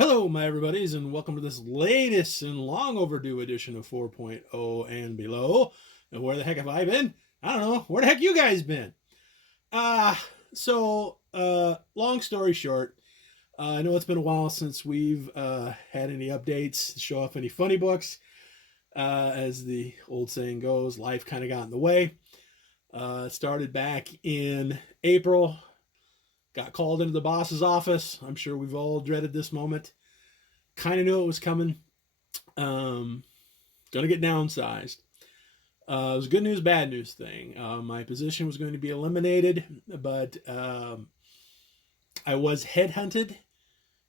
Hello, my everybody's, and welcome to this latest and long overdue edition of 4.0 and below. And where the heck have I been? I don't know. Where the heck you guys been? Long story short, I know it's been a while since we've had any updates to show off any funny books. As the old saying goes, life kind of got in the way. Started back in April. Got called into the boss's office. I'm sure we've all dreaded this moment. Kind of knew it was coming. Gonna get downsized. It was a good news, bad news thing. My position was going to be eliminated, but I was headhunted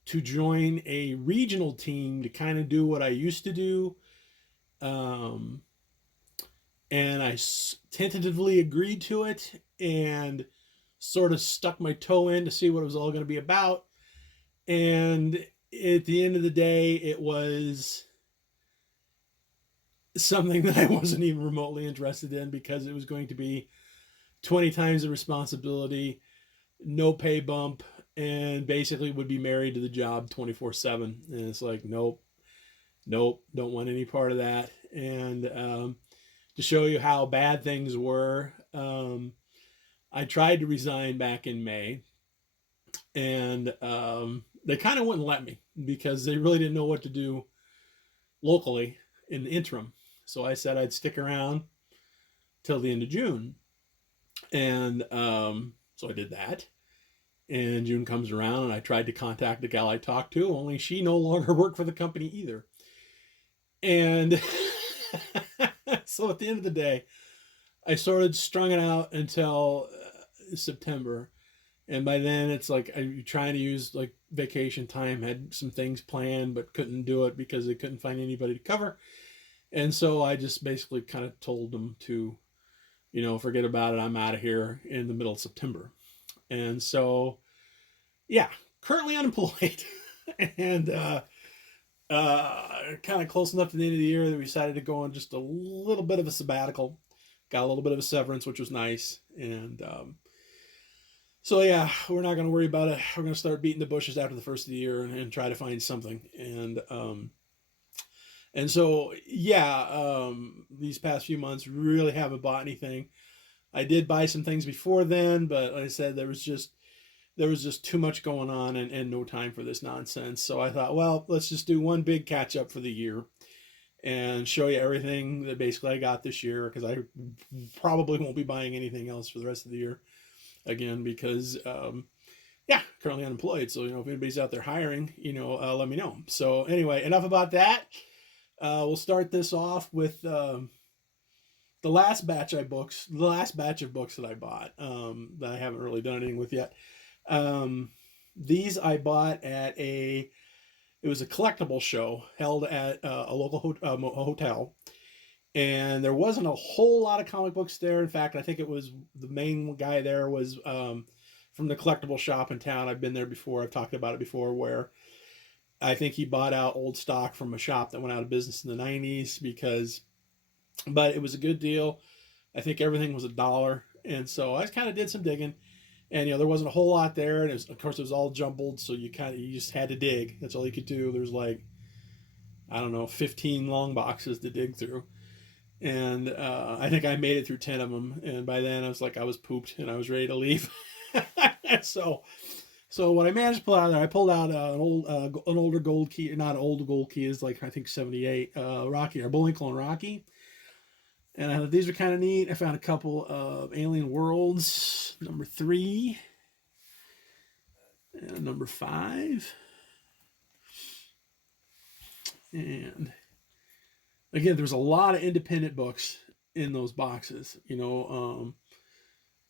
to join a regional team to kind of do what I used to do. And I tentatively agreed to it and sort of stuck my toe in to see what it was all going to be about. And at the end of the day, it was something that I wasn't even remotely interested in because it was going to be 20 times the responsibility, no pay bump, and basically would be married to the job 24/7. And it's like, nope, don't want any part of that. And to show you how bad things were, I tried to resign back in May, and they kind of wouldn't let me because they really didn't know what to do locally in the interim. So I said I'd stick around till the end of June. And so I did that. And June comes around, and I tried to contact the gal I talked to, only she no longer worked for the company either. And so at the end of the day, I sort of strung it out until September. And by then it's like I'm trying to use like vacation time, had some things planned, but couldn't do it because they couldn't find anybody to cover. And so I just basically kind of told them to, forget about it. I'm out of here in the middle of September. And so, yeah, currently unemployed. And kind of close enough to the end of the year that we decided to go on just a little bit of a sabbatical. Got a little bit of a severance, which was nice. And so, yeah, we're not going to worry about it. We're going to start beating the bushes after the first of the year and try to find something. And so, yeah, these past few months really haven't bought anything. I did buy some things before then, but like I said, there was just too much going on and no time for this nonsense. So I thought, well, let's just do one big catch up for the year and show you everything that basically I got this year, because I probably won't be buying anything else for the rest of the year again because currently unemployed. So if anybody's out there hiring, let me know. So anyway, enough about that. We'll start this off with the last batch of books that I bought that I haven't really done anything with yet. These I bought at it was a collectible show held at a local hotel, and there wasn't a whole lot of comic books there. In fact, I think it was the main guy there was from the collectible shop in town. I've been there before. I've talked about it before, where I think he bought out old stock from a shop that went out of business in the 90s but it was a good deal. I think everything was $1. And so I kind of did some digging, and there wasn't a whole lot there. And of course it was all jumbled. So you just had to dig. That's all you could do. There's like, I don't know, 15 long boxes to dig through. And I think I made it through 10 of them. And by then I was pooped and I was ready to leave. So what I managed to pull out of there, I pulled out an older gold key, not an old gold key, is like I think 78, Rocky, or Bullwinkle and Rocky. And I thought these were kind of neat. I found a couple of Alien Worlds, number 3, and number 5. And again, there was a lot of independent books in those boxes.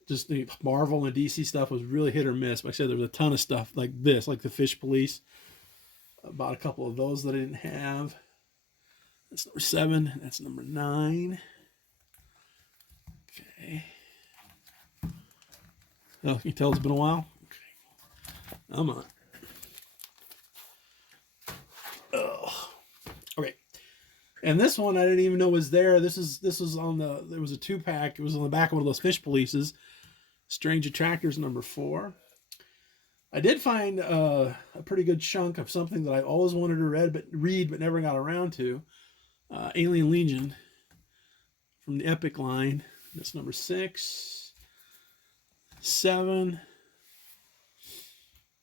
Just the Marvel and DC stuff was really hit or miss. Like I said, there was a ton of stuff like this, like the Fish Police. I bought a couple of those that I didn't have. That's number 7. That's number 9. Okay. Oh, you can tell it's been a while? Okay. I'm on. Oh. Okay. And this one I didn't even know was there. This was on there was a 2-pack. It was on the back of one of those Fish Polices. Strange Attractors number 4. I did find a pretty good chunk of something that I always wanted to read but never got around to. Alien Legion from the Epic line. That's number 6, 7.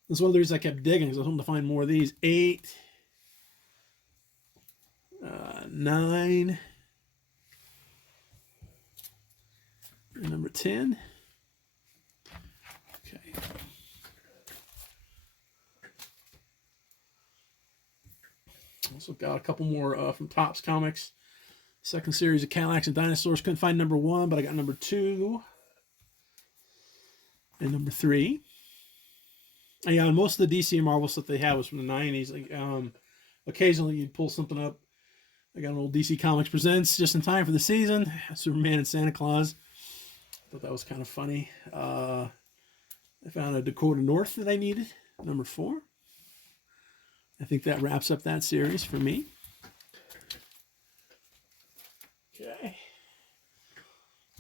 That's one of the reasons I kept digging, because I was hoping to find more of these. 8, 9, and number 10. Okay. Also got a couple more from Topps Comics. Second series of Cadillacs and Dinosaurs. Couldn't find number 1, but I got number 2 and number 3. And yeah, and most of the DC and Marvel stuff they had was from the 90s. Like, occasionally you'd pull something up. I got an old DC Comics Presents just in time for the season. Superman and Santa Claus. Thought that was kind of funny. I found a Dakota North that I needed. Number 4. I think that wraps up that series for me. Okay.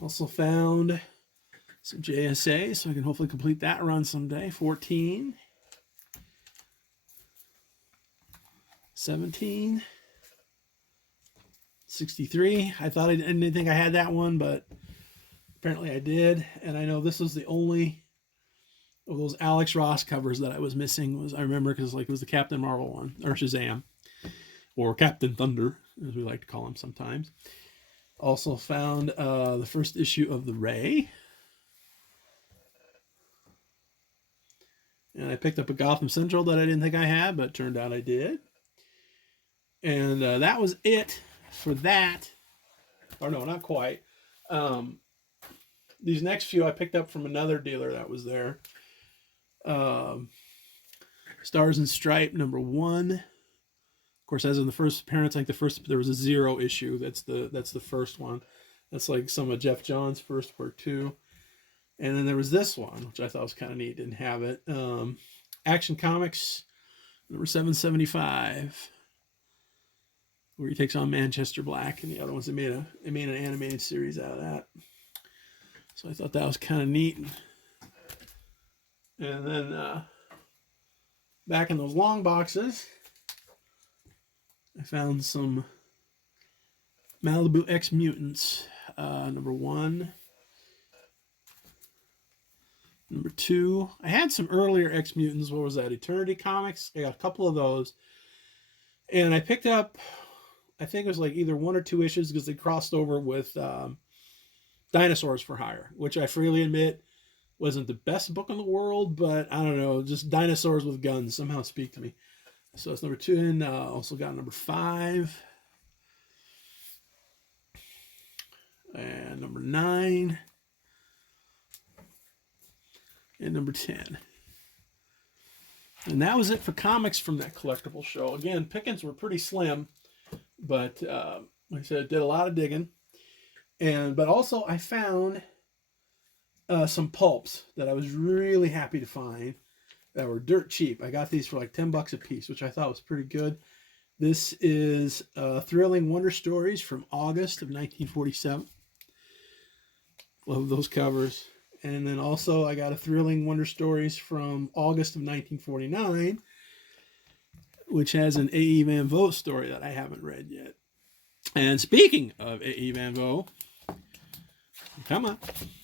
Also found some JSA, so I can hopefully complete that run someday. 14. 17. 63. I didn't think I had that one, but apparently I did. And I know this was the only of those Alex Ross covers that I was missing. I remember because it was the Captain Marvel one, or Shazam, or Captain Thunder, as we like to call him sometimes. Also found the first issue of The Ray. And I picked up a Gotham Central that I didn't think I had, but turned out I did. And that was it for that. Or no, not quite. These next few I picked up from another dealer that was there. Stars and Stripe, number 1. Of course, as in the first appearance, there was a 0 issue. That's the first one. That's like some of Jeff Johns' first work too. And then there was this one, which I thought was kind of neat. Didn't have it. Action Comics, number 775, where he takes on Manchester Black, and the other ones they made an animated series out of that. So I thought that was kind of neat. And then back in those long boxes, I found some Malibu X Mutants, number 1, number 2. I had some earlier X Mutants. What was that? Eternity Comics. I got a couple of those, and I picked up, I think it was like either 1 or 2 issues because they crossed over with Dinosaurs for Hire, which I freely admit wasn't the best book in the world, but I don't know, just dinosaurs with guns somehow speak to me. So that's number 2, and also got number 5. And number 9. And number 10. And that was it for comics from that collectible show. Again, pickings were pretty slim, but like I said, I did a lot of digging. But also I found some pulps that I was really happy to find that were dirt cheap. I got these for like $10 a piece, which I thought was pretty good. This is Thrilling Wonder Stories from August of 1947. Love those covers. And then also I got a Thrilling Wonder Stories from August of 1949, which has an A.E. Van Vogt story that I haven't read yet. And speaking of A.E. Van Vogt, come on.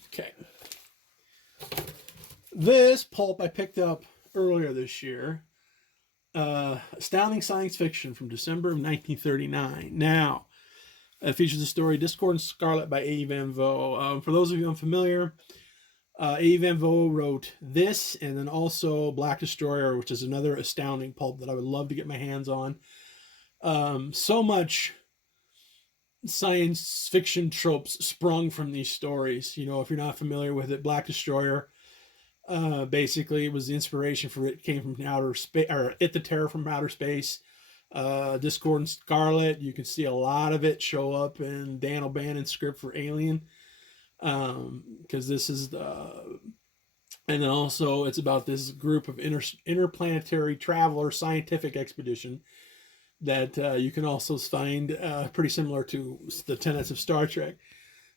Okay. This pulp I picked up earlier this year. Astounding Science Fiction from December of 1939. Now, it features the story Discord and Scarlet by A.E. Van Vogt. For those of you unfamiliar, A.E. Van Vogt wrote this, and then also Black Destroyer, which is another astounding pulp that I would love to get my hands on. So much science fiction tropes sprung from these stories. You know, if you're not familiar with it, Black Destroyer, basically it was the inspiration for it came from outer space, or It the Terror from Outer Space. Discord and Scarlet, you can see a lot of it show up in Dan O'Bannon's script for Alien, because this is the, and then also it's about this group of interplanetary traveler scientific expedition that you can also find pretty similar to the tenets of Star Trek.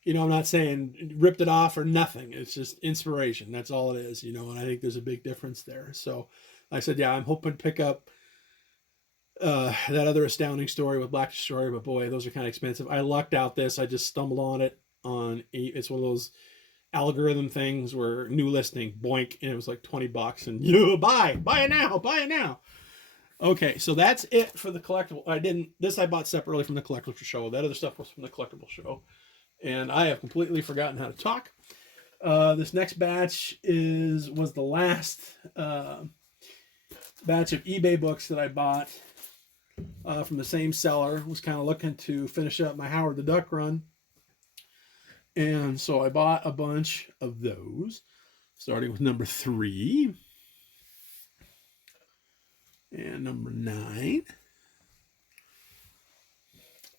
I'm not saying ripped it off or nothing. It's just inspiration. That's all it is, and I think there's a big difference there. So I said, yeah, I'm hoping to pick up that other Astounding Story with Black Destroyer, but boy, those are kind of expensive. I lucked out this. I just stumbled on it it's one of those algorithm things where new listing, boink, and it was like $20, and buy it now. Okay, so that's it for the collectible. I bought separately from the collectible show. That other stuff was from the collectible show, and I have completely forgotten how to talk. This next batch was the last batch of eBay books that I bought from the same seller. Was kind of looking to finish up my Howard the Duck run, and so I bought a bunch of those, starting with number 3 and number 9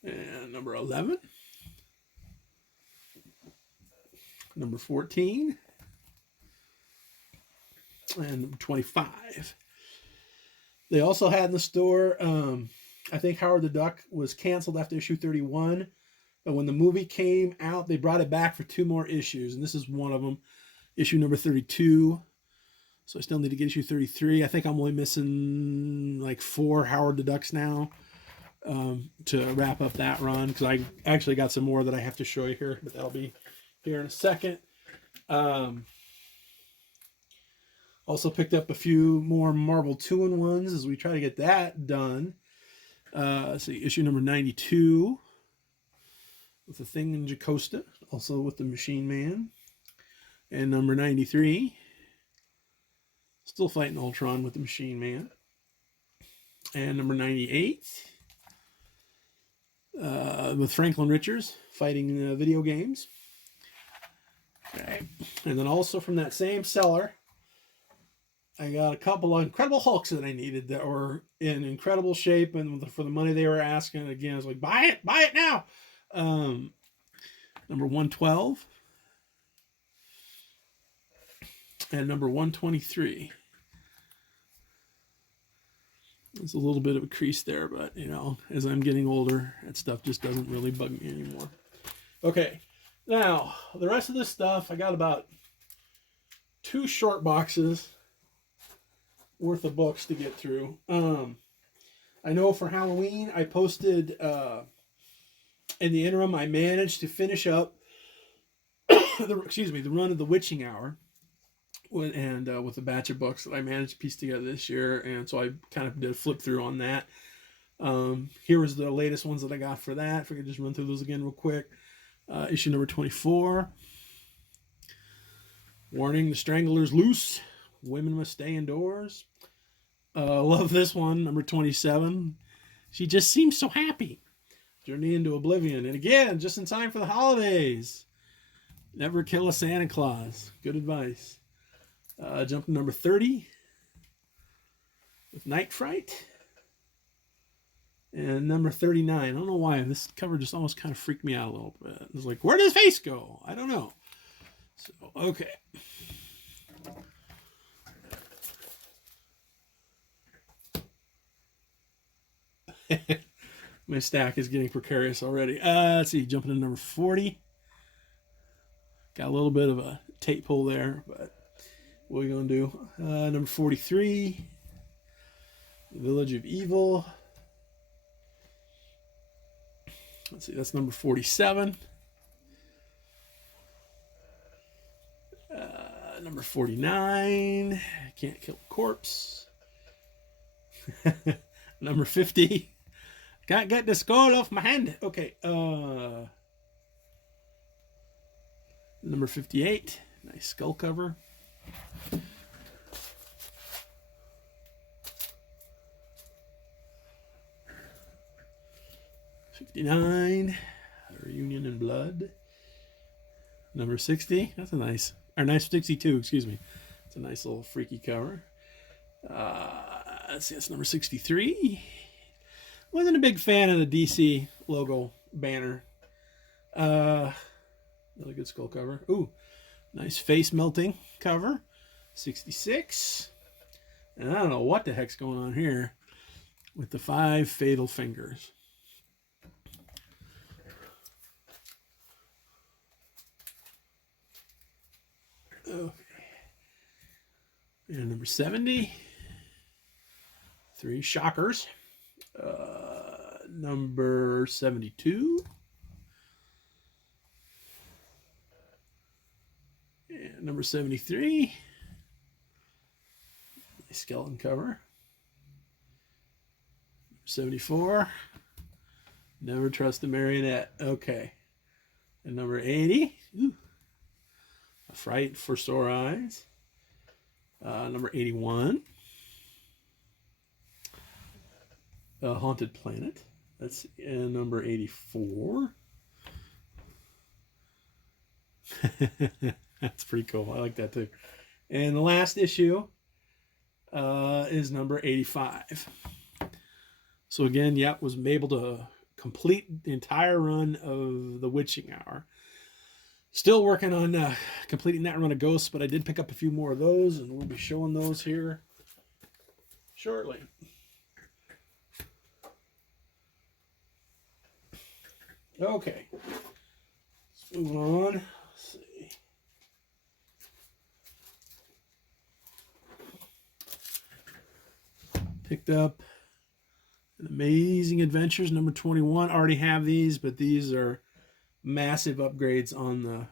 and number 11, number 14, and number 25. They also had in the store, I think Howard the Duck was canceled after issue 31, but when the movie came out, they brought it back for 2 more issues, and this is one of them, issue number 32. So I still need to get issue 33. I think I'm only missing like 4 Howard the Ducks now to wrap up that run, because I actually got some more that I have to show you here, but that'll be here in a second. Also picked up a few more Marvel 2-in-1s as we try to get that done. Let's see, issue number 92 with the Thing in Jocasta, also with the Machine Man. And number 93, still fighting Ultron with the Machine Man. And number 98, with Franklin Richards fighting video games. Okay, and then also from that same seller, I got a couple of Incredible Hulks that I needed that were in incredible shape, and for the money they were asking, again, I was like, buy it now. Number 112 and number 123. There's a little bit of a crease there, but as I'm getting older, that stuff just doesn't really bug me anymore. Okay, now the rest of this stuff, I got about 2 short boxes worth of books to get through. I know for Halloween I posted in the interim I managed to finish up the run of the Witching Hour with a batch of books that I managed to piece together this year, and so I kind of did a flip through on that. Here was the latest ones that I got for that. If I could just run through those again real quick. Issue number 24. Warning, the Strangler's loose. Women must stay indoors. Love this one, number 27. She just seems so happy. Journey into Oblivion. And again, just in time for the holidays. Never kill a Santa Claus. Good advice. Jump to number 30 with Night Fright. And number 39. I don't know why. This cover just almost kind of freaked me out a little bit. It was like, where does his face go? I don't know. So, okay. My stack is getting precarious already. Let's see, jumping to number 40. Got a little bit of a tape pull there, but what are we going to do? Number 43. The Village of Evil. Let's see, that's number 47. Number 49. Can't Kill a Corpse. Number 50. Can't get the skull off my hand. Okay. Number 58. Nice skull cover. 59. Reunion in Blood. Number 60. That's a nice. Or nice 62. Excuse me. It's a nice little freaky cover. Let's see. That's number 63. Wasn't a big fan of the DC logo banner. Really good skull cover. Ooh, nice face melting cover. 66. And I don't know what the heck's going on here with the 5 fatal fingers. Okay. And number 70. 3 shockers. Number 72. And number 73. Skeleton cover. 74. Never trust a marionette. Okay. And number 80. Ooh. A Fright for Sore Eyes. Number 81. A Haunted Planet. That's number 84. That's pretty cool. I like that too. And the last issue is number 85. So again, yep, was able to complete the entire run of The Witching Hour. Still working on completing that run of Ghosts, but I did pick up a few more of those, and we'll be showing those here shortly. Okay, let's move on. Let's see. Picked up An Amazing Adventures number 21. Already have these, but these are massive upgrades on the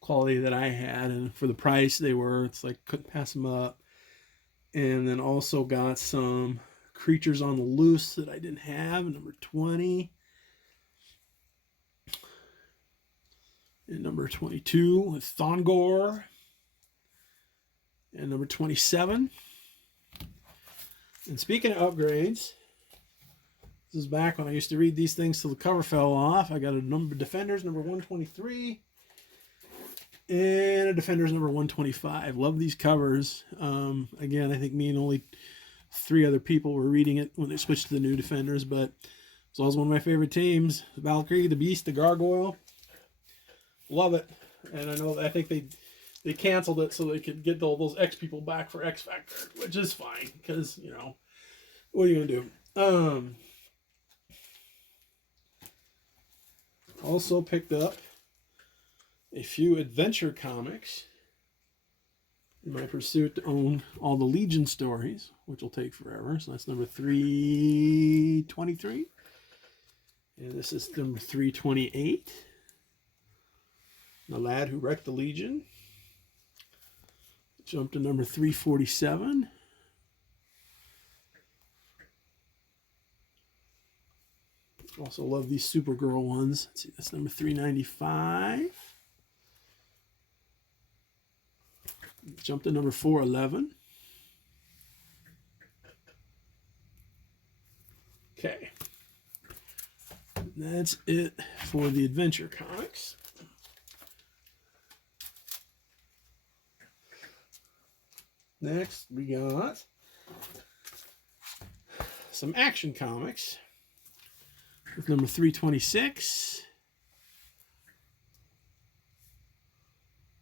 quality that I had, and for the price they were, it's like couldn't pass them up. And then also got some Creatures on the Loose that I didn't have, number 20. And number 22 with Thongor. And number 27. And speaking of upgrades, this is back when I used to read these things till the cover fell off. I got a number Defenders number 123 and a Defenders number 125. Love these covers. Again, I think me and only 3 other people were reading it when they switched to the new Defenders, but it's always one of my favorite teams. The Valkyrie, the Beast, the Gargoyle. Love it. And I think they canceled it so they could get all those X people back for X Factor, which is fine because, you know, what are you going to do? Also picked up a few adventure comics in my pursuit to own all the Legion stories, which will take forever. So that's number 323. And this is number 328. The Lad Who Wrecked the Legion. Jump to number 347. Also love these Supergirl ones. Let's see, that's number 395. Jump to number 411. Okay. That's it for the adventure comics. Next, we got some action comics with number 326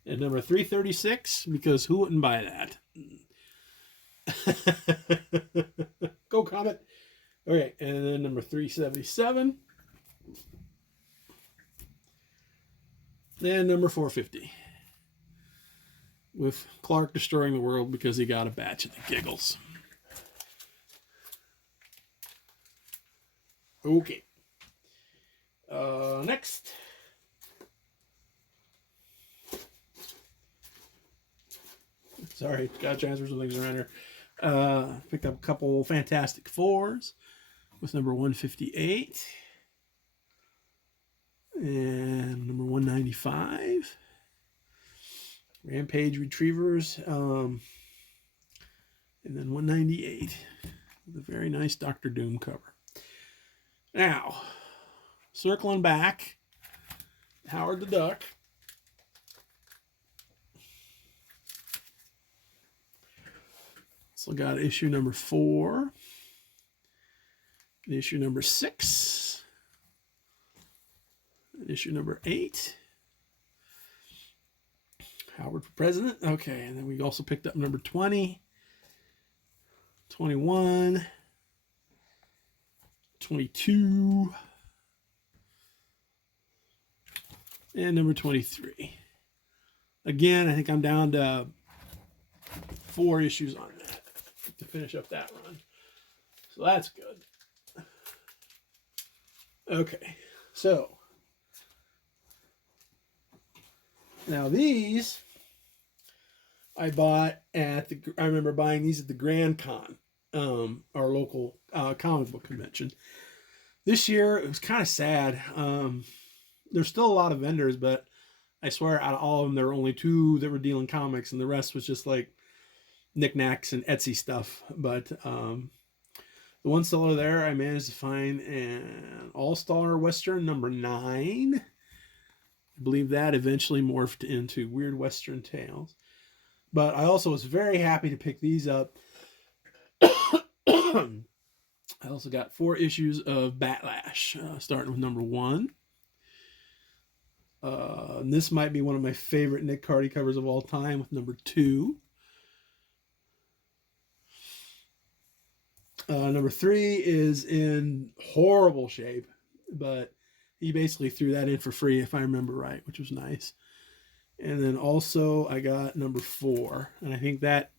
and number 336, because who wouldn't buy that? Go Comet. Okay, and then number 377 and number 450. With Clark destroying the world because he got a batch of the giggles. Okay. Next. Sorry, gotta transfer some things around here. Picked up a couple Fantastic Fours with number 158 and number 195. Rampage Retrievers, and then 198 with a very nice Dr. Doom cover. Now, circling back, Howard the Duck. So got issue number 4, issue number 6, issue number 8. Howard for President. Okay, and then we also picked up number 20, 21, 22, and number 23. Again, I think I'm down to 4 issues on that to finish up that run. So that's good. Okay, so now these I bought at the. I remember buying these at the Grand Con, our local comic book convention. This year it was kind of sad. There's still a lot of vendors, but I swear out of all of them, there were only 2 that were dealing comics, and the rest was just like knickknacks and Etsy stuff. But the one seller there, I managed to find an All-Star Western number 9. I believe that eventually morphed into Weird Western Tales. But I also was very happy to pick these up. I also got 4 issues of Batlash, starting with number 1. This might be one of my favorite Nick Cardy covers of all time with number 2. Number 3 is in horrible shape, but he basically threw that in for free, if I remember right, which was nice. And then also I got number 4, and I think that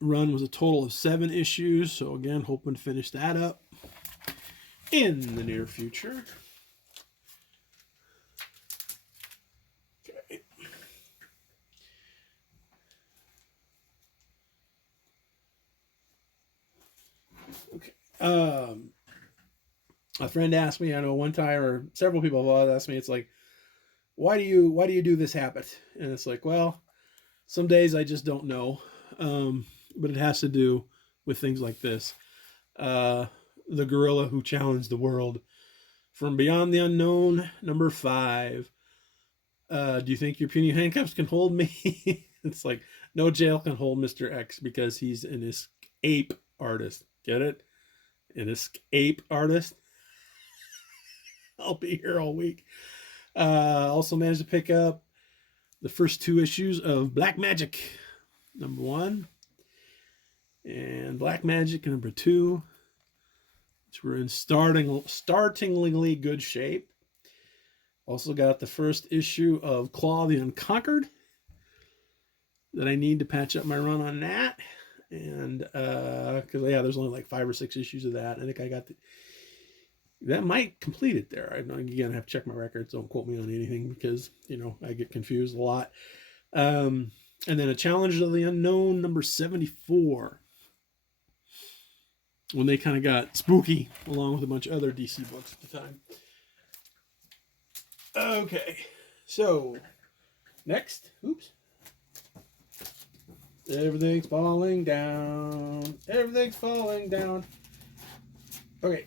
run was a total of 7 issues. So again, hoping to finish that up in the near future. Okay. Okay. A friend asked me, I know one time, or several people have asked me, it's like, why do you do this habit? And it's like, well, some days I just don't know. But it has to do with things like this. The gorilla who challenged the world. From Beyond the Unknown, number 5. Do you think your puny handcuffs can hold me? It's like, no jail can hold Mr. X because he's an escape artist. Get it? An escape artist. I'll be here all week. Also managed to pick up the first 2 issues of Black Magic, number 1. And Black Magic, number 2. Which were in startlingly good shape. Also got the first issue of Claw the Unconquered that I need to patch up my run on that. And because there's only like 5 or 6 issues of that. I think I got that might complete it there. Again, I have to check my records. Don't quote me on anything because I get confused a lot. And then a Challenge of the Unknown number 74. When they kind of got spooky along with a bunch of other DC books at the time. Okay, so next, oops. Everything's falling down. Everything's falling down. Okay.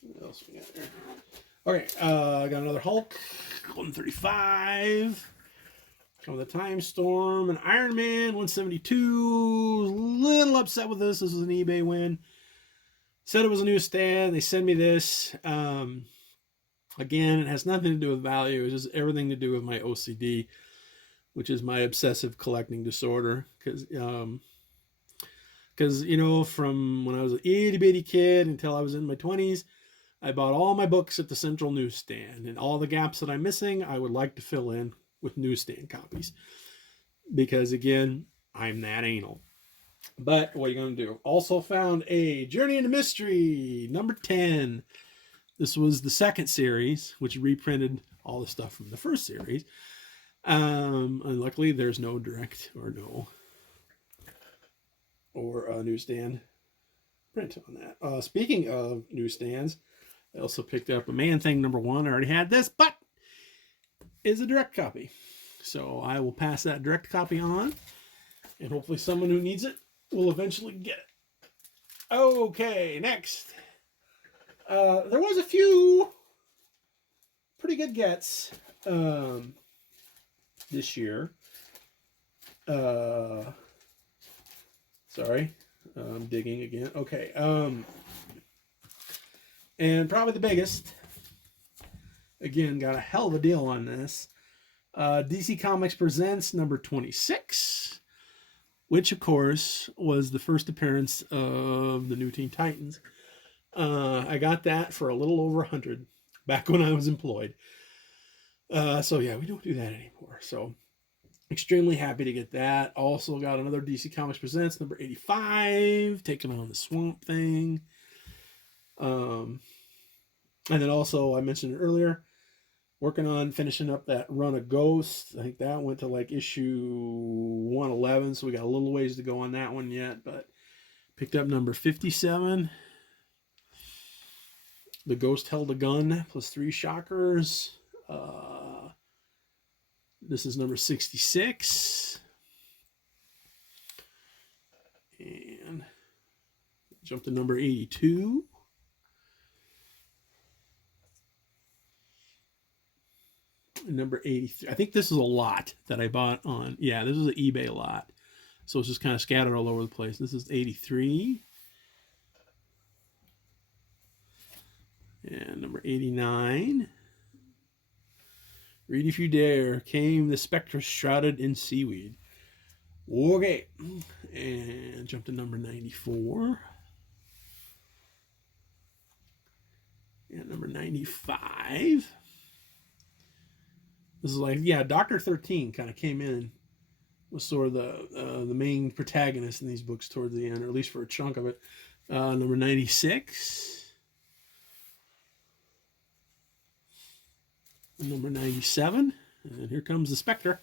What else we got there? Okay, I got another Hulk, 135. From the Time Storm, and Iron Man 172. A little upset with this. This was an eBay win. Said it was a newsstand. They sent me this. Again, it has nothing to do with value. It's just everything to do with my OCD, which is my obsessive collecting disorder. Because from when I was an itty bitty kid until I was in my 20s, I bought all my books at the central newsstand, and all the gaps that I'm missing, I would like to fill in with newsstand copies, because again, I'm that anal. But what are you going to do? Also found a Journey into Mystery number 10. This was the second series, which reprinted all the stuff from the first series. And luckily there's no direct or a newsstand print on that. Speaking of newsstands, I also picked up a Man Thing number 1. I already had this, but is a direct copy. So I will pass that direct copy on, and hopefully someone who needs it will eventually get it. Okay, next. There was a few pretty good gets this year. Sorry, I'm digging again. Okay, and probably the biggest. Again, got a hell of a deal on this. DC Comics Presents number 26, which, of course, was the first appearance of the new Teen Titans. I got that for a little over 100 back when I was employed. So yeah, we don't do that anymore. So extremely happy to get that. Also got another DC Comics Presents number 85, taking on the Swamp Thing. And then also, I mentioned it earlier, working on finishing up that run of Ghost. I think that went to like issue 111, so we got a little ways to go on that one yet, but picked up number 57. The Ghost held a gun plus 3 shockers. This is number 66. And jump to number 82. And number 83. I think this is a lot that I bought on. Yeah, this is an eBay lot. So it's just kind of scattered all over the place. This is 83. And number 89. Read if you dare. Came the spectre shrouded in seaweed. Okay. And jump to number 94. And number 95. This is like, yeah, Dr. 13 kind of came in, was sort of the main protagonist in these books towards the end, or at least for a chunk of it. Number 96. Number 97. And here comes the Spectre.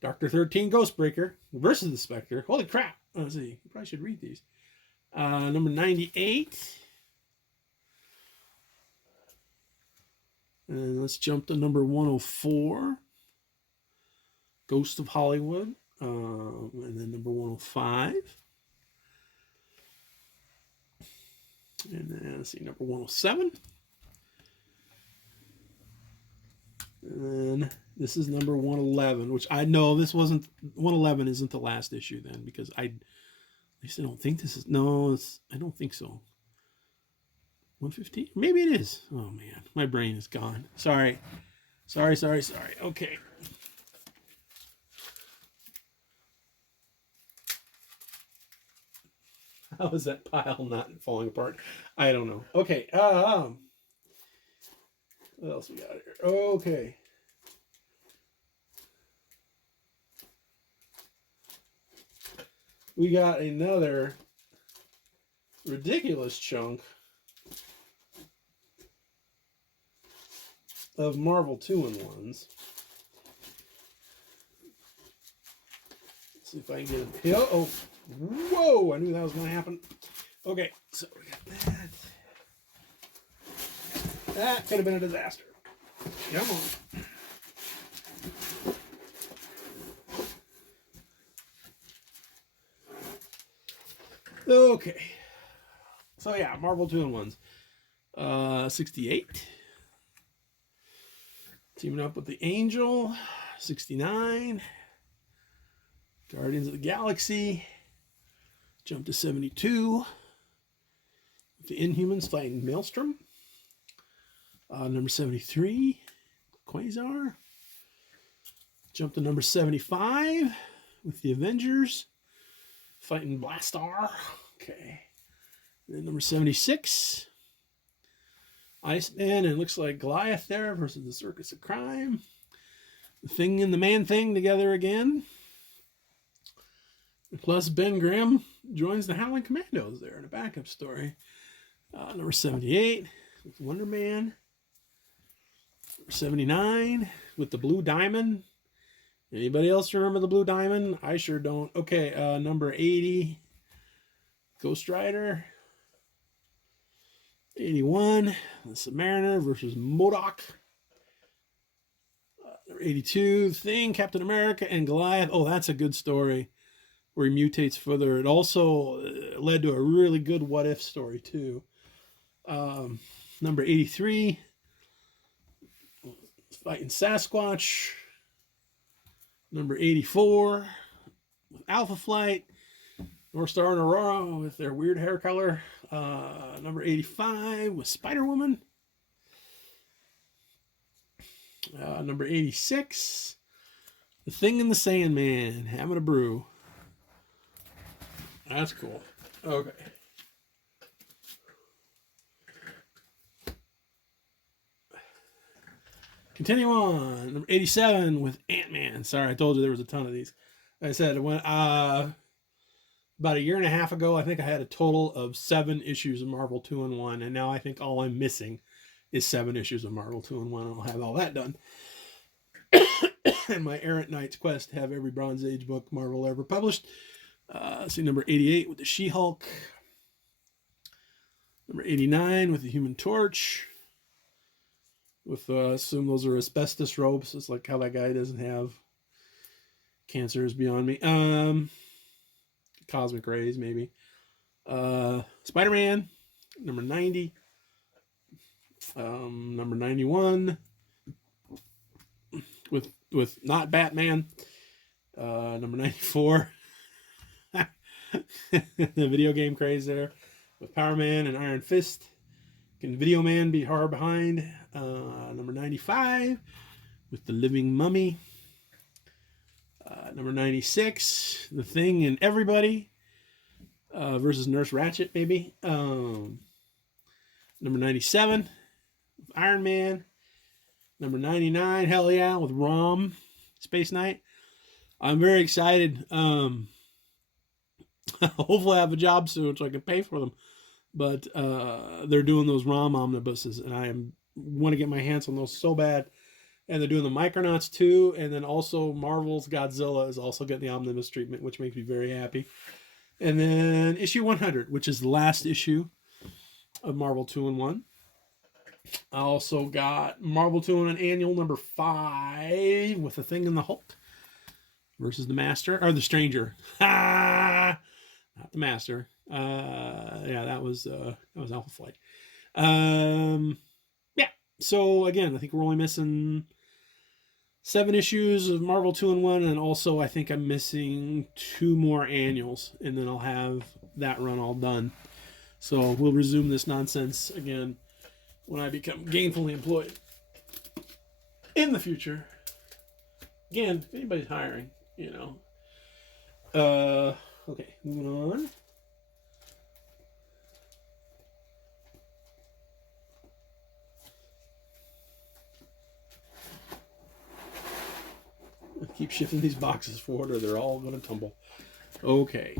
Dr. 13 Ghostbreaker versus the Spectre. Holy crap. Let's see. You probably should read these. Number 98. And let's jump to number 104. Ghost of Hollywood. And then number 105. And then let's see, number 107. And then this is number 111, which I know this wasn't, 111 isn't the last issue then, because at least I don't think this is, no, I don't think so. 115? Maybe it is. Oh man, my brain is gone. Sorry. Okay. How is that pile not falling apart? I don't know. Okay. What else we got here? Okay. We got another ridiculous chunk of Marvel 2-in-1s. Let's see if I can get it. Oh, whoa! I knew that was going to happen. Okay, so we got that. That could have been a disaster. Come on. Okay. So yeah, Marvel 2-in-1s. 68. Teaming up with the Angel. 69. Guardians of the Galaxy. Jump to 72. With the Inhumans fighting Maelstrom. Number 73. Quasar. Jump to number 75. With the Avengers. Fighting Blastar. Okay. And then number 76. Iceman, and it looks like Goliath there versus the Circus of Crime. The Thing and the Man-Thing together again. Plus Ben Grimm joins the Howling Commandos there in a backup story. Number 78 with Wonder Man. Number 79 with the Blue Diamond. Anybody else remember the Blue Diamond? I sure don't. Okay, number 80, Ghost Rider. 81, the Submariner versus MODOK. Number 82, Thing, Captain America, and Goliath. Oh, that's a good story where he mutates further. It also led to a really good what if story, too. Number 83, fighting Sasquatch. Number 84, with Alpha Flight. North Star and Aurora with their weird hair color. Number 85 with Spider-Woman. Number 86, The Thing and the Sandman, having a brew. That's cool. Okay. Continue on. Number 87 with Ant-Man. Sorry, I told you there was a ton of these. Like I said, when about a year and a half ago, I think I had a total of 7 issues of Marvel 2-in-1, and now I think all I'm missing is 7 issues of Marvel 2-in-1, and I'll have all that done. And my errant knight's quest to have every Bronze Age book Marvel ever published. See number 88 with the She-Hulk. Number 89 with the Human Torch. With assume those are asbestos ropes. It's like how that guy doesn't have cancer is beyond me. Cosmic rays maybe. Spider-Man number 90. Number 91 with not Batman. Number 94. The video game craze there with Power Man and Iron Fist. Can Video Man be hard behind? Number 95 with the Living Mummy. Number 96, The Thing and Everybody versus Nurse Ratched, maybe. Number 97, Iron Man. Number 99, hell yeah, with Rom, Space Knight. I'm very excited. Hopefully I have a job soon so I can pay for them. But they're doing those ROM omnibuses, and I want to get my hands on those so bad. And they're doing the Micronauts too, and then also Marvel's Godzilla is also getting the omnibus treatment, which makes me very happy. And then issue 100, which is the last issue of Marvel 2-in-1. I also got Marvel 2-in-1 Annual number 5 with The Thing and the Hulk versus the Master, or the Stranger. Not the Master. Yeah, that was Alpha Flight. Yeah. So again, I think we're only missing 7 issues of Marvel 2-in-1, and also I think I'm missing 2 more annuals, and then I'll have that run all done. So we'll resume this nonsense again when I become gainfully employed in the future. Again, if anybody's hiring, you know. Okay, moving on. Keep shifting these boxes forward or they're all going to tumble. Okay.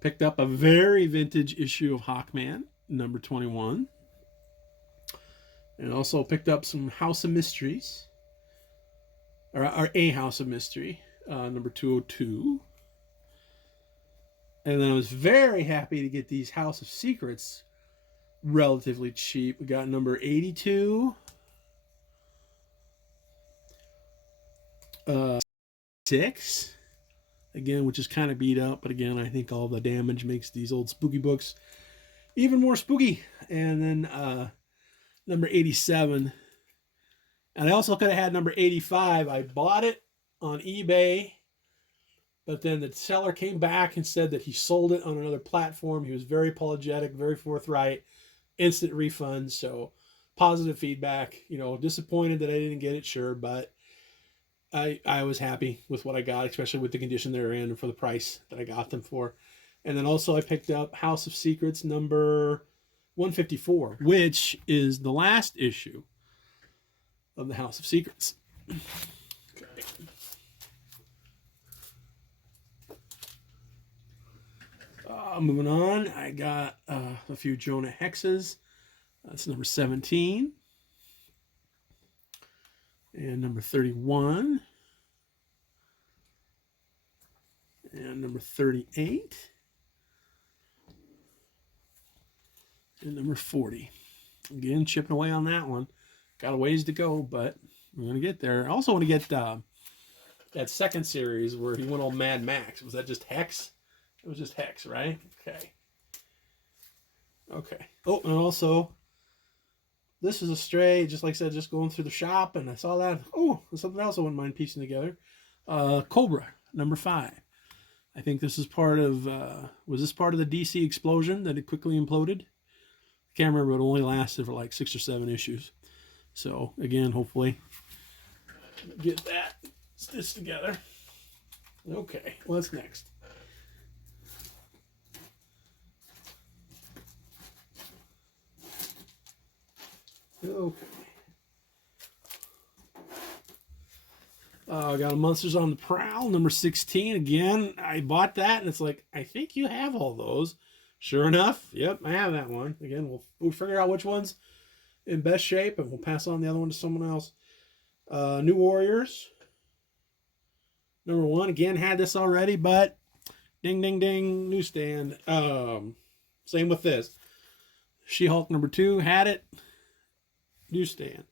Picked up a very vintage issue of Hawkman, number 21. And also picked up some House of Mysteries. Or A House of Mystery, number 202. And then I was very happy to get these House of Secrets relatively cheap. We got number 82. 6 again, which is kind of beat up, but again, I think all the damage makes these old spooky books even more spooky. And then number 87, and I also could have had number 85. I bought it on eBay, but then the seller came back and said that he sold it on another platform. He was very apologetic, very forthright, instant refund. So positive feedback. You know, disappointed that I didn't get it, sure, but I was happy with what I got, especially with the condition they're in and for the price that I got them for. And then also I picked up House of Secrets number 154, which is the last issue of the House of Secrets. Okay. Moving on, I got a few Jonah Hexes. That's number 17. And number 31. And number 38. And number 40. Again, chipping away on that one. Got a ways to go, but we're going to get there. I also want to get that second series where he went all Mad Max. Was that just Hex? It was just Hex, right? Okay. Okay. Oh, and also, this is a stray, just like I said, just going through the shop, and I saw that. Oh, there's something else I wouldn't mind piecing together. Cobra, number 5. I think this is part of, was this part of the DC explosion that it quickly imploded? I can't remember, it only lasted for like 6 or 7 issues. So, again, hopefully, get that stitched together. Okay, what's next? Okay. I got a Monsters on the Prowl, number 16. Again, I bought that, and it's like, I think you have all those. Sure enough, yep, I have that one. Again, we'll figure out which one's in best shape, and we'll pass on the other one to someone else. New Warriors, number 1. Again, had this already, but ding, ding, ding, newsstand. Same with this. She-Hulk, number 2, had it, newsstand.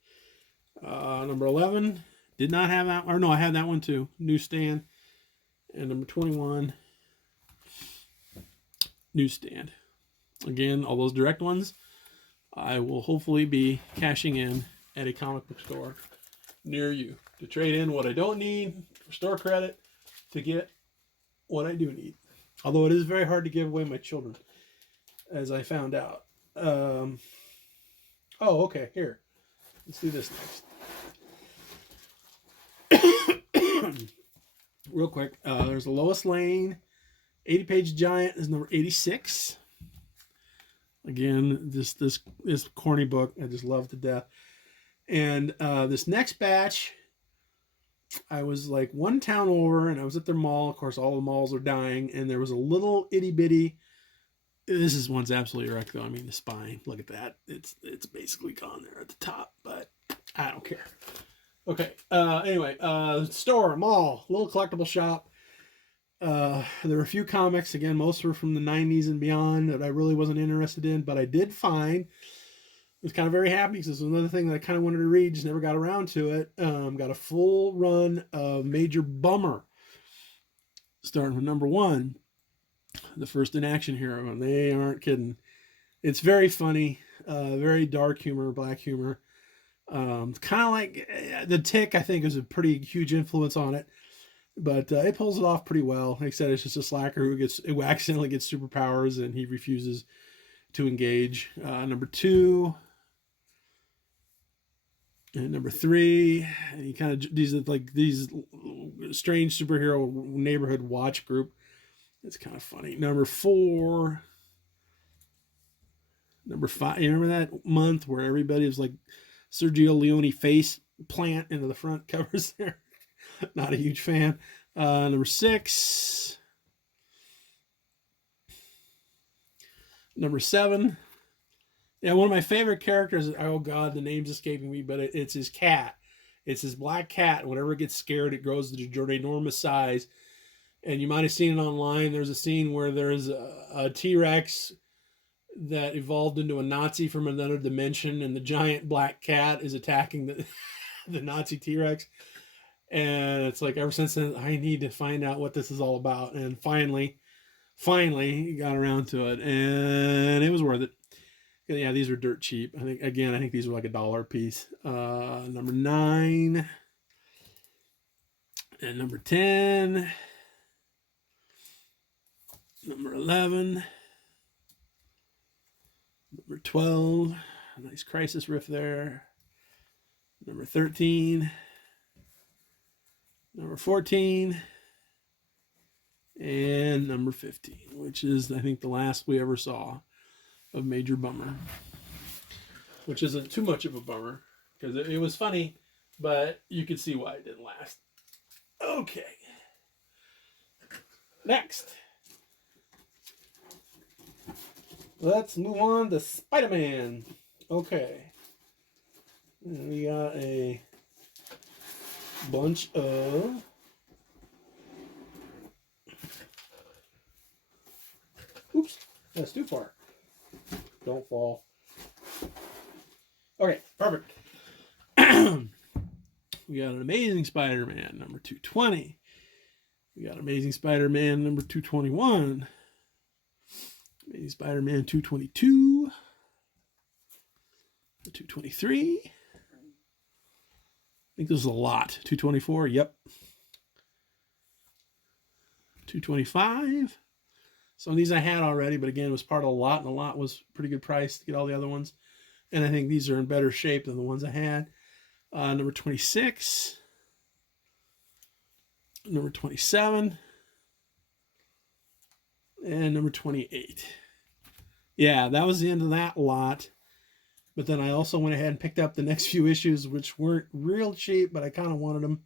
Number 11, did not have that, or no, I had that one too, newsstand. And number 21, newsstand. Again, all those direct ones, I will hopefully be cashing in at a comic book store near you to trade in what I don't need for store credit to get what I do need. Although it is very hard to give away my children, as I found out. Oh, okay, here. Let's do this next. Real quick, there's a Lois Lane 80-page giant is number 86. Again, this corny book I just love to death. And this next batch, I was like one town over, and I was at their mall. Of course, all the malls are dying, and there was a little itty bitty. This one's absolutely wrecked, though. I mean, the spine. Look at that. It's basically gone there at the top, but I don't care. Okay. Anyway, store, mall, little collectible shop. There were a few comics. Again, most were from the 90s and beyond that I really wasn't interested in, but I did find. I was kind of very happy because this was another thing that I kind of wanted to read, just never got around to it. Got a full run of Major Bummer, starting with number 1, the first in action hero, and they aren't kidding. It's very funny, very dark humor, black humor. Kind of like The Tick, I think, is a pretty huge influence on it, but it pulls it off pretty well. Like I said, it's just a slacker who accidentally gets superpowers, and he refuses to engage. Number 2. And number 3, and he kind of these strange superhero neighborhood watch group. It's kind of funny. Number 4, number 5. You remember that month where everybody was like Sergio Leone face plant into the front covers there? Not a huge fan. Number 6, number 7. Yeah, one of my favorite characters, oh God, the name's escaping me, but it's his cat. It's his black cat. Whenever it gets scared, it grows to an enormous size. And you might have seen it online. There's a scene where there's a T-Rex that evolved into a Nazi from another dimension, and the giant black cat is attacking the Nazi T-Rex. And it's like, ever since then, I need to find out what this is all about. And finally got around to it, and it was worth it. Yeah, these are dirt cheap. I think these were like $1 a piece. Number 9 and number 10, number 11, number 12. A nice crisis riff there. Number 13, number 14, and number 15, which is, I think, the last we ever saw of Major Bummer, which isn't too much of a bummer because it was funny, but you could see why it didn't last. Okay. Next. Let's move on to Spider-Man. Okay. And we got a bunch of oops, that's too far. Don't fall. Okay, perfect. We got an Amazing Spider-Man, number 220. We got Amazing Spider-Man, number 221. Amazing Spider-Man, 222. 223. I think this is a lot. 224, yep. 225. Some of these I had already, but again, it was part of a lot, and a lot was pretty good price to get all the other ones. And I think these are in better shape than the ones I had. Number 26. Number 27. And number 28. Yeah, that was the end of that lot. But then I also went ahead and picked up the next few issues, which weren't real cheap, but I kind of wanted them.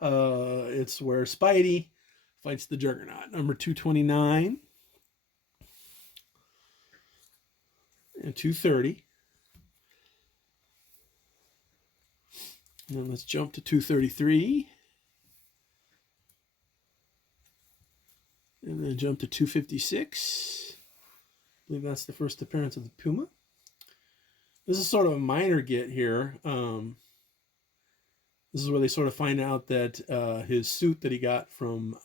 It's where Spidey fights the Juggernaut. Number 229 and 230. And then let's jump to 233. And then jump to 256. I believe that's the first appearance of the Puma. This is sort of a minor get here. This is where they sort of find out that his suit that he got from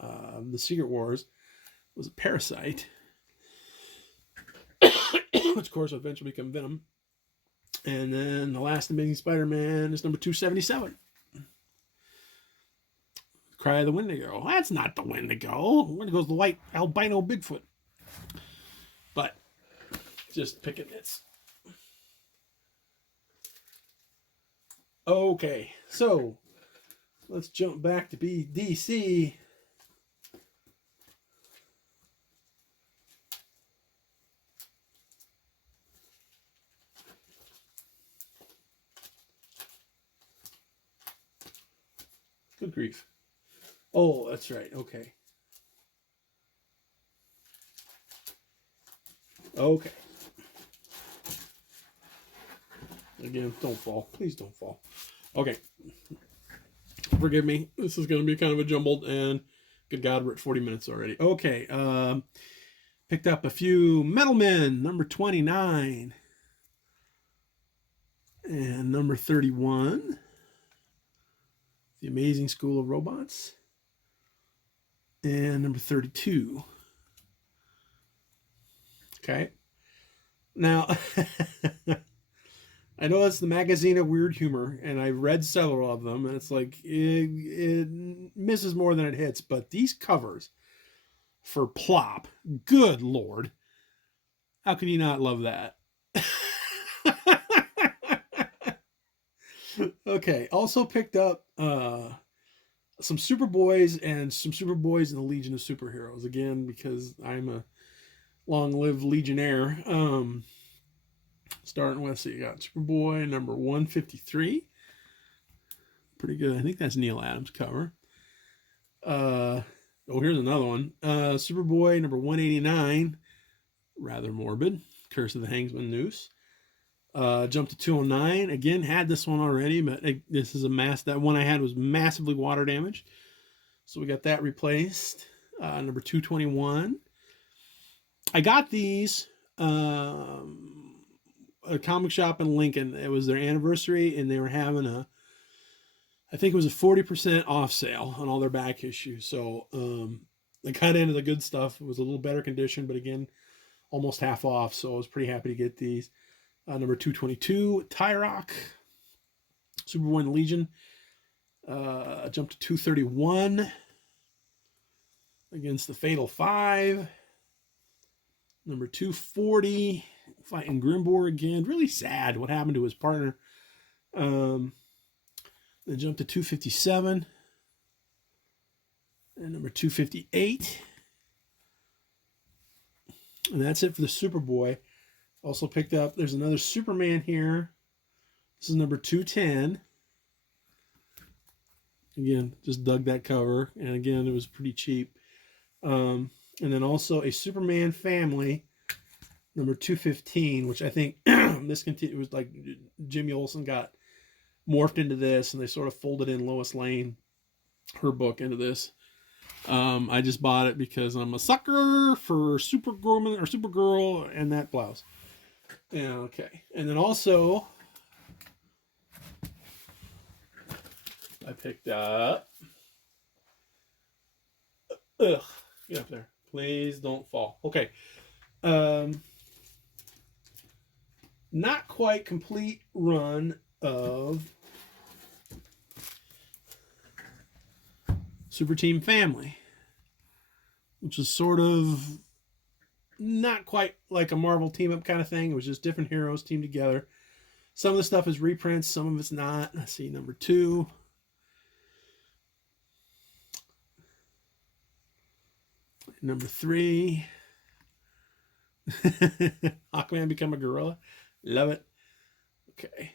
the Secret Wars was a parasite, which of course will eventually become Venom. And then the last Amazing Spider-Man is number 277. Cry of the Wendigo. That's not the Wendigo. Wendigo's the white albino Bigfoot. But just picking this. Okay, so let's jump back to DC. Good grief. Oh, that's right. Okay. Okay. Again, don't fall. Please don't fall. Okay. Forgive me. This is going to be kind of a jumbled, and good God, we're at 40 minutes already. Okay. Picked up a few Metal Men, number 29. And number 31. The Amazing School of Robots. And number 32. Okay. Now, I know it's the Magazine of Weird Humor, and I've read several of them, and it's like it misses more than it hits. But these covers for Plop, good Lord, how can you not love that? Okay, also picked up some Superboys and some Superboys in the Legion of Superheroes. Again, because I'm a long-lived Legionnaire. Starting with, so you got Superboy number 153. Pretty good. I think that's Neil Adams' cover. Here's another one. Superboy number 189. Rather morbid. Curse of the Hangsman Noose. Jump to 209. Again, had this one already, but this is that one I had was massively water damaged. So we got that replaced. Number 221. I got these a comic shop in Lincoln. It was their anniversary, and they were having I think it was a 40% off sale on all their back issues. So I got into the good stuff. It was a little better condition, but again, almost half off. So I was pretty happy to get these. Number 222, Tyrock, Superboy and Legion. Jump to 231 against the Fatal Five. Number 240, fighting Grimbor again. Really sad what happened to his partner. Then jump to 257. And number 258. And that's it for the Superboy. Also picked up, there's another Superman here. This is number 210. Again, just dug that cover. And again, it was pretty cheap. And then also a Superman Family, number 215, which I think it was like Jimmy Olsen got morphed into this, and they sort of folded in Lois Lane, her book, into this. I just bought it because I'm a sucker for Supergirl and that blouse. Yeah, okay. And then also, I picked up. Ugh, get up there. Please don't fall. Okay. Not quite complete run of Super Team Family, which is sort of not quite like a Marvel team-up kind of thing. It was just different heroes teamed together. Some of the stuff is reprints, some of it's not. Let's see, number 2. Number 3. Aquaman become a gorilla. Love it. Okay.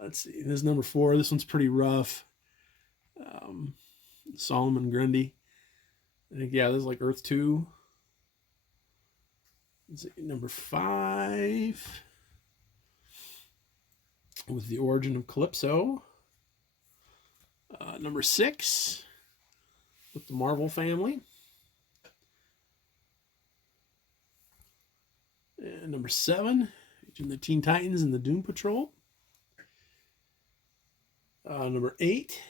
Let's see. This is number 4. This one's pretty rough. Solomon Grundy. I think, yeah, this is like Earth 2. Let's see, number 5 with The Origin of Calypso. Number 6 with the Marvel Family. And number 7, the Teen Titans and the Doom Patrol. Number 8,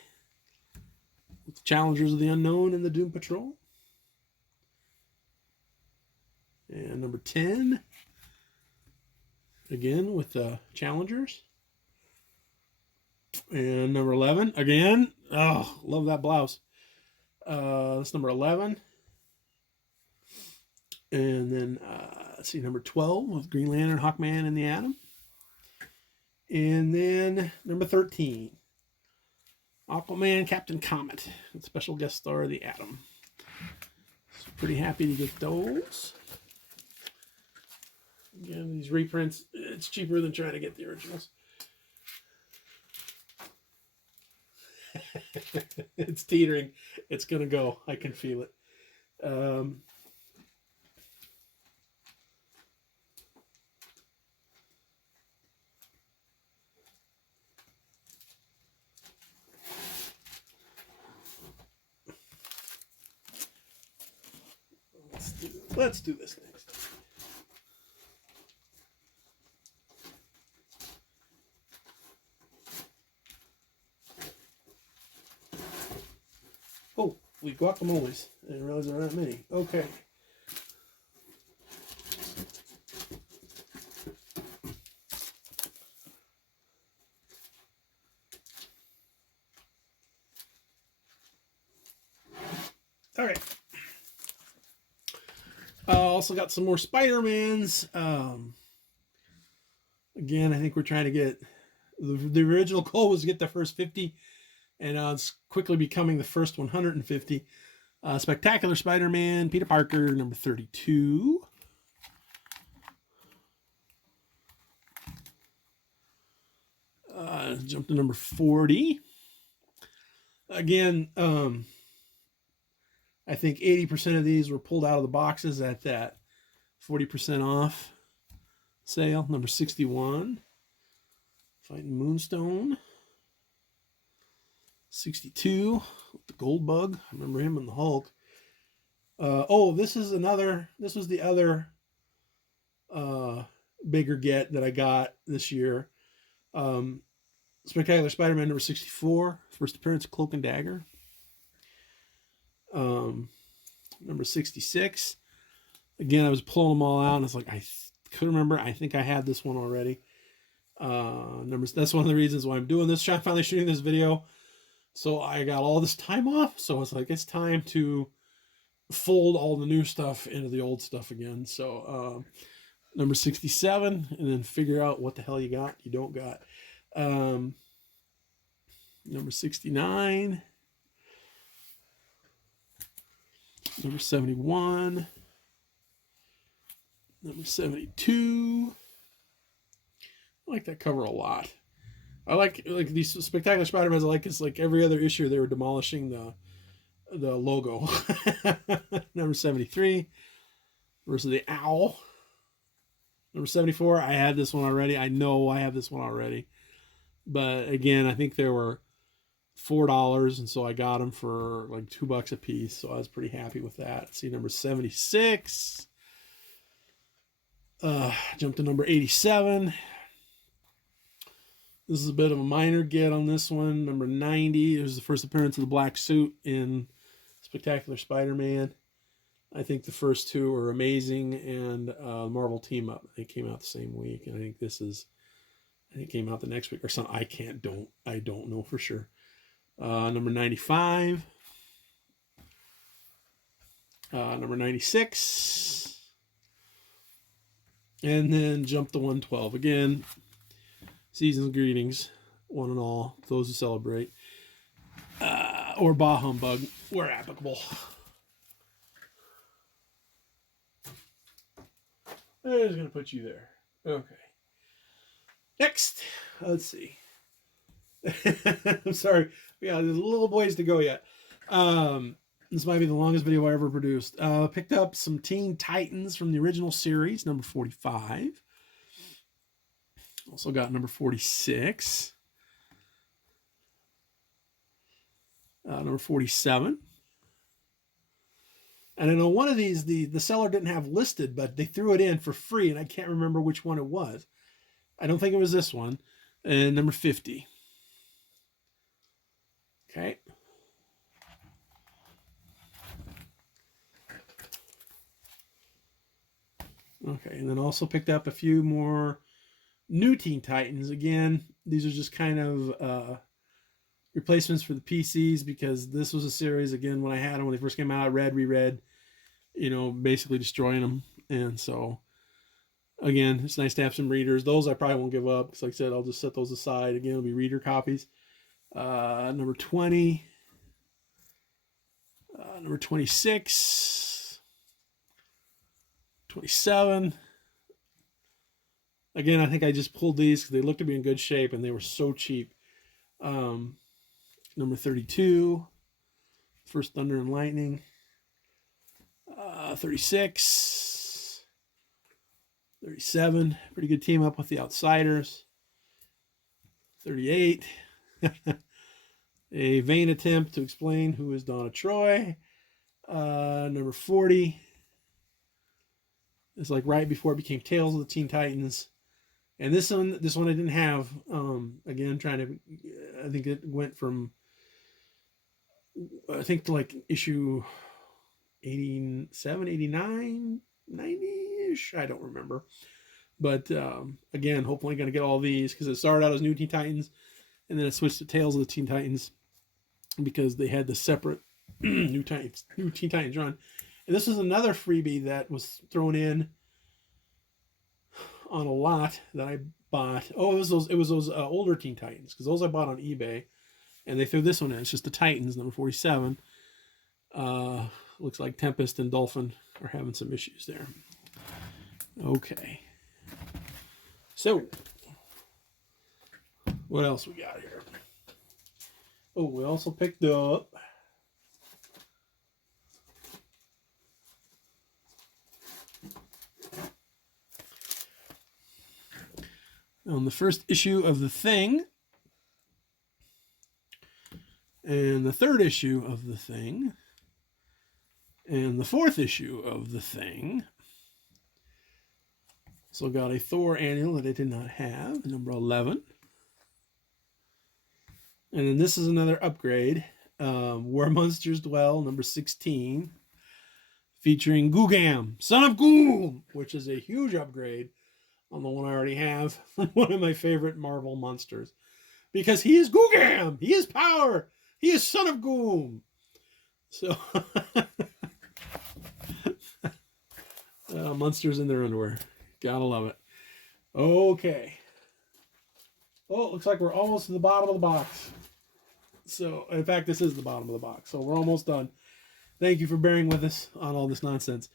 with the Challengers of the Unknown and the Doom Patrol. And number 10, again with the Challengers. And number 11, again, oh, love that blouse. That's number 11. And then, let's see, number 12 with Green Lantern, Hawkman, and the Atom. And then number 13, Aquaman, Captain Comet, with special guest star, the Atom. So pretty happy to get those. Again, these reprints, it's cheaper than trying to get the originals. It's teetering. It's going to go. I can feel it. Let's do this next. Oh, we guacamoles. I didn't realize there were that many. Okay. All right. Also got some more Spider-Mans. Again, I think we're trying to get... The original goal was to get the first 50, and it's quickly becoming the first 150. Spectacular Spider-Man, Peter Parker, number 32. Jump to number 40. Again, I think 80% of these were pulled out of the boxes at that 40% off sale. Number 61, Fighting Moonstone. 62, the Gold Bug. I remember him in the Hulk. This was the other bigger get that I got this year. Spectacular Spider-Man number 64, first appearance of Cloak and Dagger. Number 66. Again, I was pulling them all out, and it's like I couldn't remember. I think I had this one already. That's one of the reasons why I'm doing this. Finally shooting this video. So I got all this time off. So it's like it's time to fold all the new stuff into the old stuff again. So number 67, and then figure out what the hell you don't got. Number 69. Number 71. Number 72. I like that cover a lot. I like these Spectacular Spider-Mans. I like it's like every other issue they were demolishing the logo. Number 73 versus the Owl. Number 74. I had this one already. I know I have this one already. But again, I think there were $4, and so I got them for like $2 a piece. So I was pretty happy with that. See, number 76. Jump to number 87. This is a bit of a minor get on this one. Number 90. It was the first appearance of the black suit in Spectacular Spider-Man. I think the first two are amazing, and Marvel Team Up. They came out the same week, and I think it came out the next week or something. I don't know for sure. Number 95. Number 96. And then jump to 112. Again, season's greetings, one and all, those who celebrate. Or Bah Humbug, where applicable. I'm just going to put you there. Okay. Next, let's see. I'm sorry. Yeah, there's a little ways to go yet. This might be the longest video I ever produced. Picked up some Teen Titans from the original series, number 45. Also got number 46. Number 47. And I know one of these, the seller didn't have listed, but they threw it in for free, and I can't remember which one it was. I don't think it was this one. And number 50. Okay. Okay, and then also picked up a few more new Teen Titans. Again, these are just kind of replacements for the PCs, because this was a series, again, when I had them, when they first came out, I reread, basically destroying them. And so, again, it's nice to have some readers. Those I probably won't give up, because like I said, I'll just set those aside. Again, it'll be reader copies. Number 20. Number 26. 27. Again, I think I just pulled these because they looked to be in good shape and they were so cheap. Number 32. First Thunder and Lightning. 36. 37. Pretty good team up with the Outsiders. 38. A vain attempt to explain who is Donna Troy. Number 40. It's like right before it became Tales of the Teen Titans. And this one I didn't have. Again, I think it went from, I think, to like issue 87, 89, 90-ish. I don't remember. But again, hopefully going to get all these, because it started out as New Teen Titans, and then it switched to Tales of the Teen Titans, because they had the separate New Teen Titans run. And this was another freebie that was thrown in on a lot that I bought. Oh, it was those older Teen Titans, because those I bought on eBay, and they threw this one in. It's just the Titans, number 47. Looks like Tempest and Dolphin are having some issues there. Okay. So, what else we got here? Oh, we also picked up on the first issue of The Thing, and the third issue of The Thing, and the fourth issue of The Thing. So got a Thor annual that I did not have, number 11. And then this is another upgrade. Where Monsters Dwell, number 16. Featuring Googam, Son of Goom, which is a huge upgrade on the one I already have. One of my favorite Marvel monsters. Because he is Googam! He is power! He is Son of Goom! So, monsters in their underwear. Gotta love it. Okay. Oh, it looks like we're almost to the bottom of the box. So, in fact, this is the bottom of the box. So, we're almost done. Thank you for bearing with us on all this nonsense.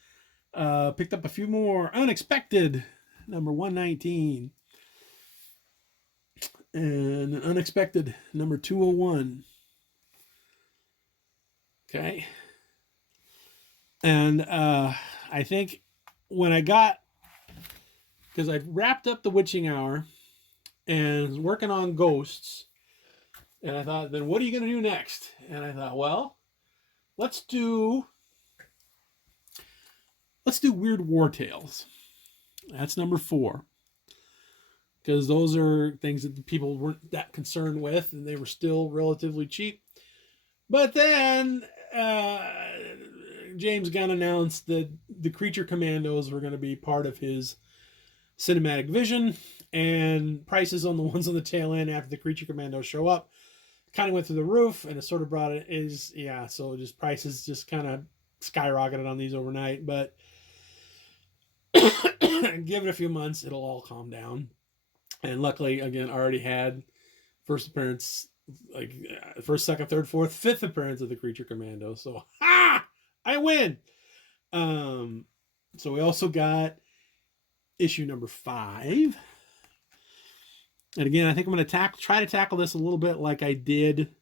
Picked up a few more. Unexpected, number 119. And Unexpected, number 201. Okay. And I think when I got, because I wrapped up the Witching Hour and was working on Ghosts, and I thought, then what are you going to do next? And I thought, well, let's do Weird War Tales. That's number 4. Because those are things that the people weren't that concerned with, and they were still relatively cheap. But then James Gunn announced that the Creature Commandos were going to be part of his cinematic vision, and prices on the ones on the tail end after the Creature Commandos show up kind of went through the roof, and it sort of brought it is, yeah, so just prices just kind of skyrocketed on these overnight. But give it a few months, it'll all calm down. And luckily, again, I already had first appearance, like first, second, third, fourth, fifth appearance of the Creature Commando. So, I win. So we also got issue number 5. And again, I think I'm going to try to tackle this a little bit like I did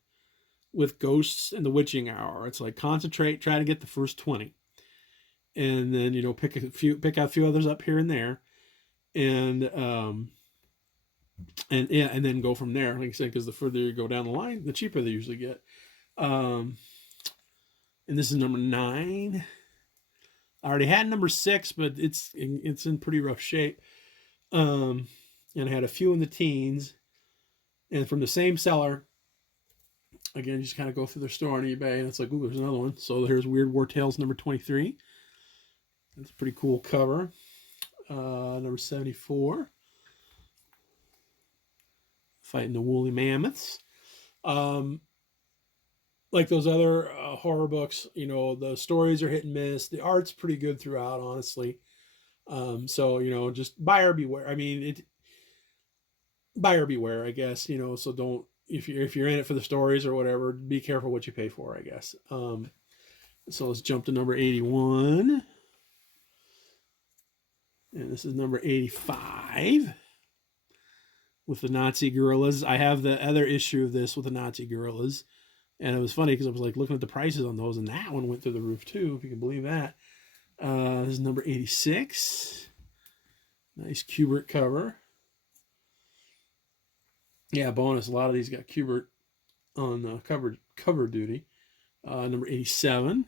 with Ghosts and the Witching Hour. It's like concentrate, try to get the first 20, and then pick out a few others up here and there, and then go from there. Like I said, because the further you go down the line, the cheaper they usually get. And this is number 9. I already had number 6, but it's in pretty rough shape. And I had a few in the teens, and from the same seller. Again, you just kind of go through their store on eBay, and it's like, ooh, there's another one. So here's Weird War Tales number 23. That's a pretty cool cover. Number 74. Fighting the woolly mammoths. Like those other horror books, the stories are hit and miss. The art's pretty good throughout, honestly. So, just buyer beware. I mean, buyer beware, I guess, so don't, if you're in it for the stories or whatever, be careful what you pay for, I guess. So let's jump to number 81. And this is number 85 with the Nazi gorillas. I have the other issue of this with the Nazi gorillas. And it was funny because I was like looking at the prices on those, and that one went through the roof too, if you can believe that. This is number 86. Nice Kubert cover. Yeah, bonus. A lot of these got Kubert on cover duty. Number 87.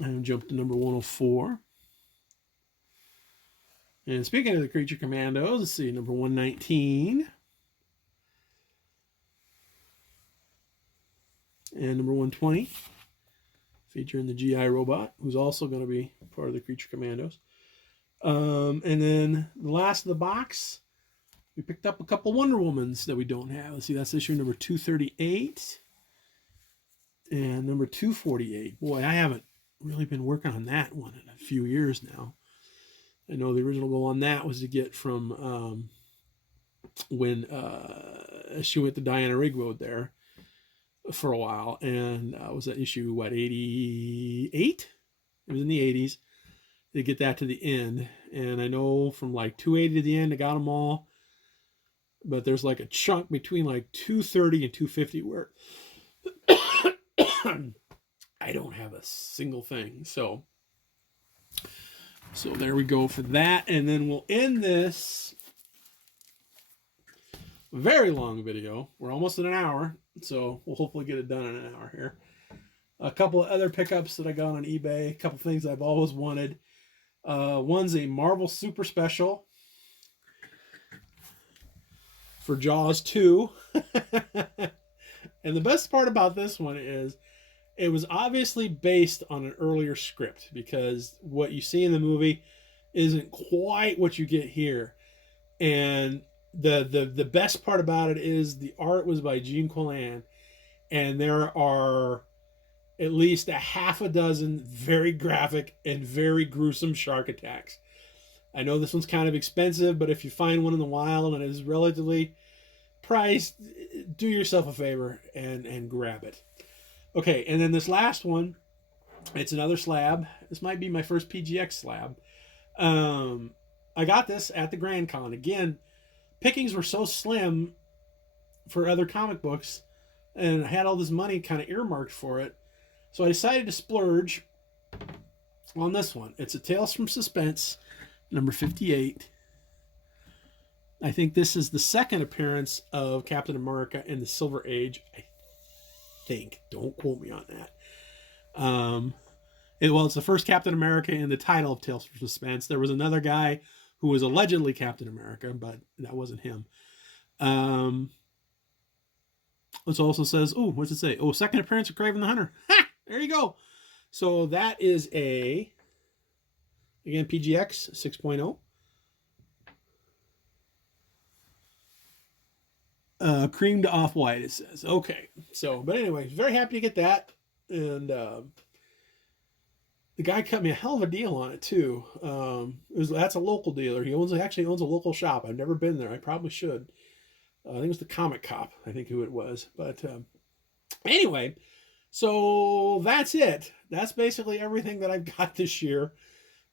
And jump to number 104. And speaking of the Creature Commandos, let's see, number 119. And number 120, featuring the GI robot, who's also going to be part of the Creature Commandos. And then the last of the box, we picked up a couple Wonder Womans that we don't have. Let's see, that's issue number 238 and number 248. Boy, I haven't really been working on that one in a few years now. I know the original goal on that was to get from when she went to Diana Rigg Road there for a while, and was that issue 88? It was in the 80s. To get that to the end, and I know from like 280 to the end, I got them all. But there's like a chunk between like 230 and 250 where I don't have a single thing. So there we go for that, and then we'll end this very long video. We're almost at an hour, so we'll hopefully get it done in an hour here. A couple of other pickups that I got on eBay, a couple things I've always wanted. One's a Marvel Super Special for Jaws 2. And the best part about this one is it was obviously based on an earlier script, because what you see in the movie isn't quite what you get here. And the best part about it is the art was by Gene Colan, and there are at least a half a dozen very graphic and very gruesome shark attacks. I know this one's kind of expensive, but if you find one in the wild and it is relatively priced, do yourself a favor and grab it. Okay, and then this last one, it's another slab. This might be my first PGX slab. I got this at the Grand Con. Again, pickings were so slim for other comic books, and I had all this money kind of earmarked for it. So I decided to splurge on this one. It's a Tales from Suspense, number 58. I think this is the second appearance of Captain America in the Silver Age. I think. Don't quote me on that. It's the first Captain America in the title of Tales from Suspense. There was another guy who was allegedly Captain America, but that wasn't him. It also says, what's it say? Second appearance of Kraven the Hunter. Ha! There you go. So that is again, PGX 6.0. Creamed off-white, it says. Okay. So, but anyway, very happy to get that. And the guy cut me a hell of a deal on it, too. That's a local dealer. He actually owns a local shop. I've never been there. I probably should. I think it was the Comic Cop, I think who it was. But anyway, so that's it. That's basically everything that I've got this year.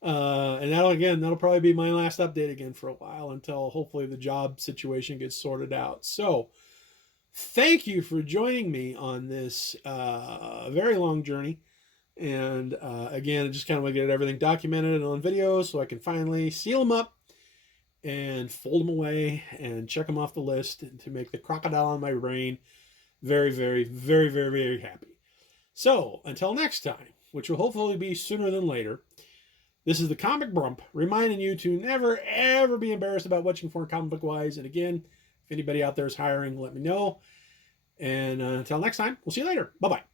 And that'll probably be my last update again for a while until hopefully the job situation gets sorted out. So thank you for joining me on this very long journey. And again, I just kind of want to get everything documented on video so I can finally seal them up and fold them away and check them off the list to make the crocodile on my brain very, very, very, very, very happy. So until next time, which will hopefully be sooner than later, this is the Comic Brump reminding you to never, ever be embarrassed about what you can afford comic book wise. And again, if anybody out there is hiring, let me know. And until next time, we'll see you later. Bye bye.